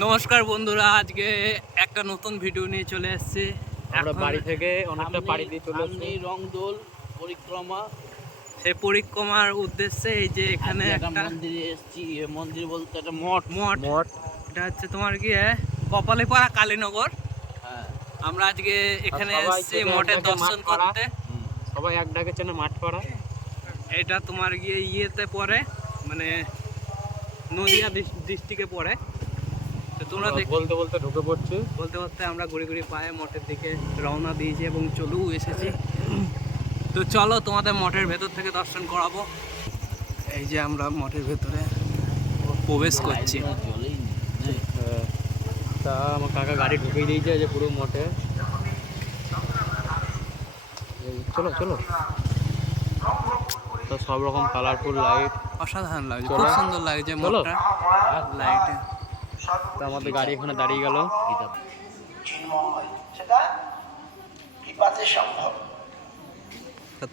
নমস্কার বন্ধুরা আজকে একটা নতুন ভিডিও নিয়ে চলে এসেছি। আমরা বাড়ি থেকে অনেকটা পাড়ি দিয়ে চলে এসেছি। রংদোল পরিক্রমা। সেই পরিক্রমার উদ্দেশ্যে এই যে এখানে একটা মন্দিরে এসেছি। মন্দির বলতে একটা মঠ। মঠ। মঠ। এটা হচ্ছে তোমার কি কপালীপাড়া কালীনগর। হ্যাঁ। আমরা আজকে এখানে এসেছি মঠের দর্শন করতে। সবাই এক ডাকে চেনে মাঠ পাড়া এটা তোমার গিয়ে ইয়েতে পড়ে মানে নদিয়া ডিস্ট্রিক্টে পড়ে। তো তোমরা দেখ বলতে বলতে ঢুকে পড়ছে। বলতে বলতে আমরা ঘুরে ঘুরে পায়ে মঠের দিকে রওনা দিয়েছি এবং চলেও এসেছি। তো চলো তোমাদের মঠের ভেতর থেকে দর্শন করাবো। এই যে আমরা মঠের ভেতরে প্রবেশ করছি। হ্যাঁ। তা আমার কাকা গাড়ি ঢুকিয়ে দিয়েছে যে পুরো মঠে। চলো চলো। তো সব রকম কালারফুল লাইট অসাধারণ লাগছে। খুব সুন্দর লাগছে। মঠটা। লাইটে তো আমাদের গাড়ি এখানে দাঁড়িয়ে গেল।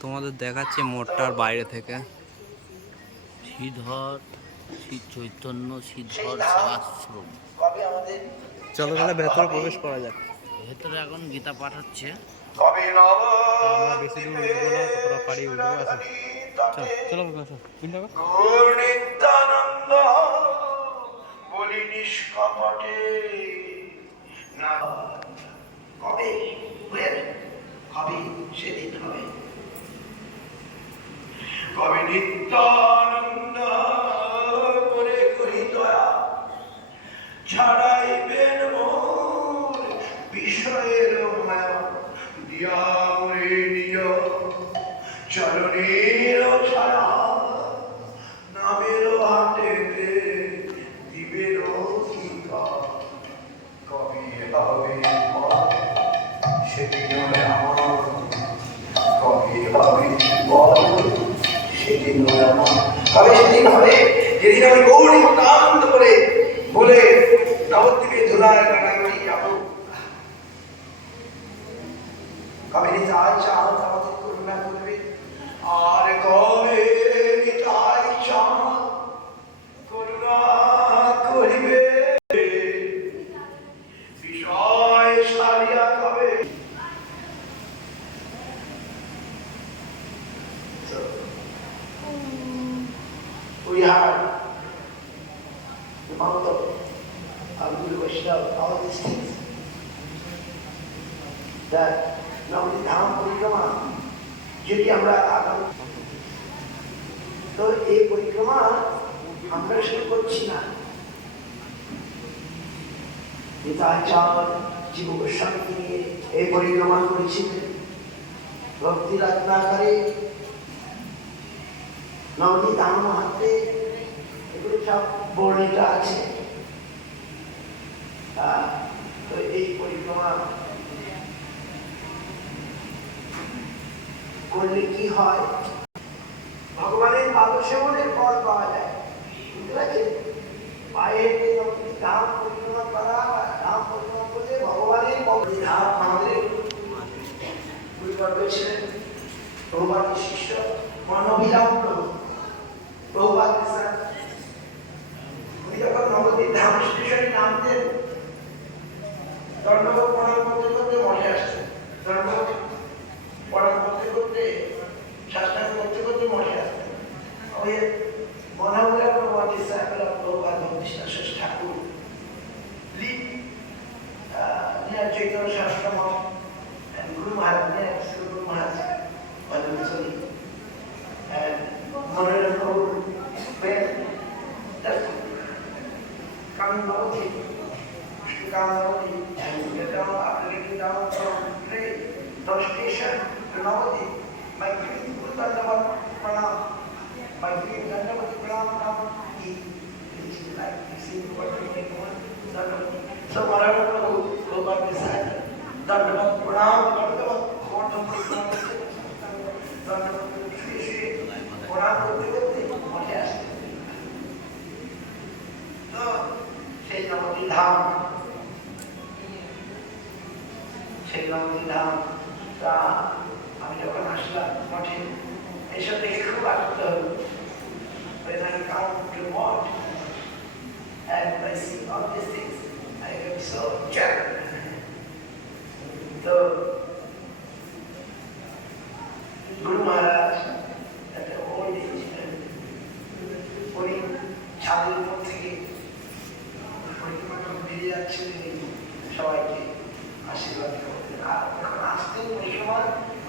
তোমাদের দেখাচ্ছি মঠটার বাইরে থেকে। শ্রীধর শ্রী চৈতন্য শ্রীধর আশ্রম। চলো তাহলে ভেতরে প্রবেশ করা যাক। ভেতরে এখন গীতা পাঠ হচ্ছে। কবে নব আমরা বেশি দূর উঠবো না উঠবো আসো চলো চলো বাবা, না কবে? সেদিন হবে। কবে নিত্যানন্দ কবে সেদিন হবে, যেদিন আমি গৌরী আনন্দ করে বলে নবদ্বীপে ধুলায় কাটাকাটি যাব কবে নিতে চাঁদ আমাদের করুণা করবে আর কবে নিতাই চাঁদ করুণা করিবে বিষয় সারিয়া কবে So, পরিক্রমা। যদি আমরা তো এই পরিক্রমা আমরা শুরু করছি না। নিতাচার জীব গোস্বামী নিয়ে এই পরিক্রমা করেছিলেন। ভক্তি রত্নাকারে ধাম মাহাত্মে এগুলো সব বর্ণিত আছে। তো এই পরিক্রমা করলে কি হয়? ভগবানের পাদ সেবনের ফল পাওয়া যায়। বুঝতে পারছেন? পায়ে হেঁটে যখন পরিক্রমা করা বা ধাম পরিক্রমা করলে ভগবানের ধাম আমাদের পরিবর্তন ছিলেন। প্রভুপাতের শিষ্য মনোবিরাম প্রভু। প্রভুপাত স্যার। উনি করতে করতে মনে করতে করতে মনে আসতেন ওই মনে হলে Prabhu disciple of Prabhupada Thakur. near Chaitanya Shashrama and station Pranavati मैत्री धन्यवाद प्रणाम मैत्री धन्यवाद प्रणाम प्रणाम की So whatever Prabhu Gopal said, Dandavat Pranam, Dandavat Quantum Pranam, Dandavat Shri Shri, Pranam Devati, what has So, Sejnavati Dham, Sejnavati Dham, তা আমি যখন আসলাম মঠে এসব দেখে খুব আনন্দ হলো। When I বেরিয়ে যাচ্ছিলেন সবাইকে আশীর্বাদ করতেন আর যখন আসতেন ওই সময়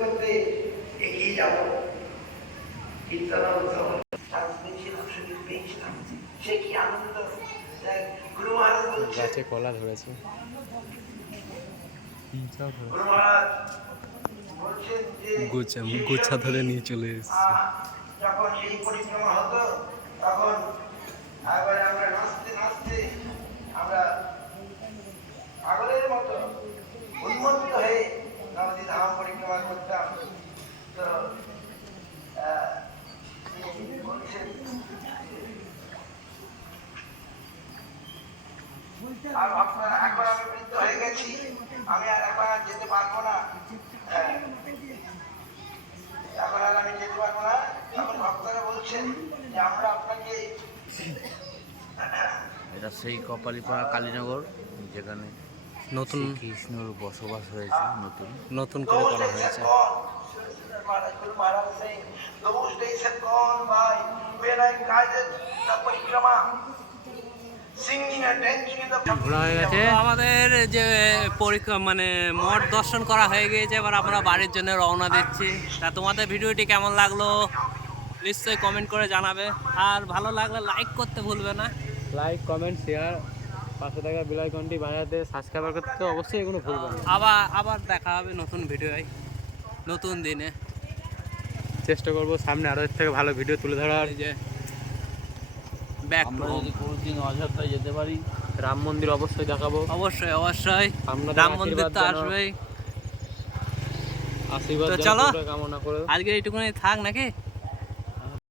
করতে এগিয়ে যাব। পেয়েছিলাম সুযোগ পেয়েছিলাম সে কি আনন্দ? গুরু মহারাজ গাছে কলা ধরেছে। গোছা গোছা ধরে নিয়ে চলে এসেছে। যখন এই পরিক্রমা হতো তখন আমরা নাচতে নাচতে আমরা পাগলের মতো উন্মত্ত হয়ে নবদ্বীপ ধাম পরিক্রমা করতাম তো আহ, তিনি বলছেন আর আপনারা একবার আমি বৃদ্ধ হয়ে গেছি আমি আর একবার আর যেতে পারব না। হ্যাঁ। এখন আর আমি যেতে পারব না। ভক্তরা বলছেন যে আমরা আপনাকে এটা সেই কপালীপাড়া কালীনগর যেখানে নতুন কৃষ্ণর বসবাস হয়েছে নতুন। নতুন করে করা হয়েছে। Maharaj is saying, those days have আমাদের যে পরীক্ষা মানে মঠ দর্শন করা হয়ে গিয়েছে এবার আমরা বাড়ির জন্য রওনা দিচ্ছি। তা তোমাদের ভিডিওটি কেমন লাগল? নিশ্চয়ই কমেন্ট করে জানাবে। আর ভালো লাগলে লাইক করতে ভুলবে না। লাইক কমেন্ট শেয়ার পাশে থাকা বেল আইকনটি বাজাতে সাবস্ক্রাইব করতে অবশ্যই এগুলো ভুলবেন না। আবার আবার দেখা হবে নতুন ভিডিওয় নতুন দিনে। চেষ্টা করব সামনে আরও এর থেকে ভালো ভিডিও তুলে ধরার। যে ব্যাক আমরা যদি কোনোদিন অযোধ্যায় যেতে পারি রাম মন্দির অবশ্যই দেখাবো। অবশ্যই অবশ্যই। রাম মন্দির তো আসবেই। আশীর্বাদ চলো। কামনা করে। আজকে এইটুকুনি থাক নাকি?